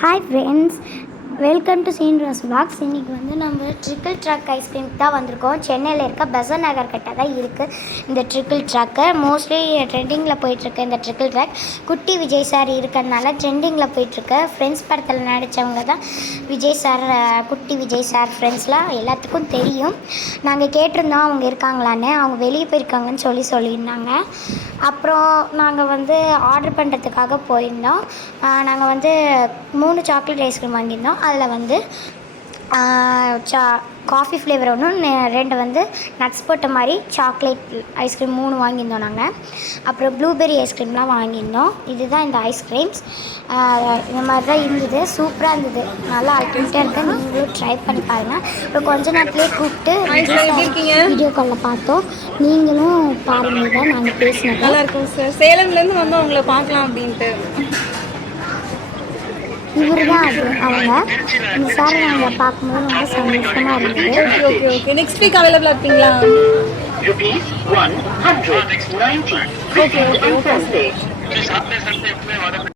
Hi friends, welcome to Seenras vlogs. இன்றைக்கி வந்து நம்ம ட்ரிக்கிள் ட்ரக் ஐஸ்கிரீம்க்கு தான் வந்திருக்கோம். சென்னையில் இருக்க பெசன்ட் நகர் கிட்ட தான் இருக்குது இந்த ட்ரிக்கிள் ட்ரக்கு. மோஸ்ட்லி ட்ரெண்டிங்கில் போயிட்டுருக்கு இந்த ட்ரிக்கிள் ட்ரக். குட்டி விஜய் சார் இருக்கிறதுனால ட்ரெண்டிங்கில் போயிட்டுருக்கு. ஃப்ரெண்ட்ஸ் படத்தில் நடித்தவங்க தான் விஜய் சார், குட்டி விஜய் சார் ஃப்ரெண்ட்ஸ்லாம் எல்லாத்துக்கும் தெரியும். நாங்கள் கேட்டிருந்தோம் அவங்க இருக்காங்களான்னு. அவங்க வெளியே போயிருக்காங்கன்னு சொல்லியிருந்தாங்க. அப்புறம் நாங்கள் வந்து ஆர்டர் பண்ணுறதுக்காக போயிருந்தோம். நாங்கள் வந்து 3 சாக்லேட் ஐஸ்கிரீம் வாங்கியிருந்தோம். அதில் வந்து காஃபி ஃப்ளேவர் ஒன்று, 2 வந்து நட்ஸ் போட்ட மாதிரி சாக்லேட் ஐஸ்கிரீம் 3 வாங்கியிருந்தோம் நாங்கள். அப்புறம் ப்ளூபெர்ரி ஐஸ்கிரீம்லாம் வாங்கியிருந்தோம். இதுதான் இந்த ஐஸ்கிரீம்ஸ். இந்த மாதிரி தான் இருந்தது. சூப்பராக இருந்தது, நல்லா அல்டிமேட்டாக இருக்குது. நீங்களும் ட்ரை பண்ணி பாருங்கள். அப்புறம் கொஞ்ச நேரத்துலேயே கூப்பிட்டு வீடியோ காலில் பார்த்தோம். நீங்களும் பாருங்கள் தான் நாங்கள் பேசினோம். நல்லா இருக்கும் சார். சேலம்லேருந்து வந்து உங்களை பார்க்கலாம் அப்படின்ட்டு. இவர் தான் அது அவங்க. இந்த சாரை நாங்கள் பார்க்கும்போது ரொம்ப சந்தோஷமாக இருந்தது. ஓகே. நெக்ஸ்ட் வீக் அவைலபிளாக இருப்பீங்களா? ஓகே.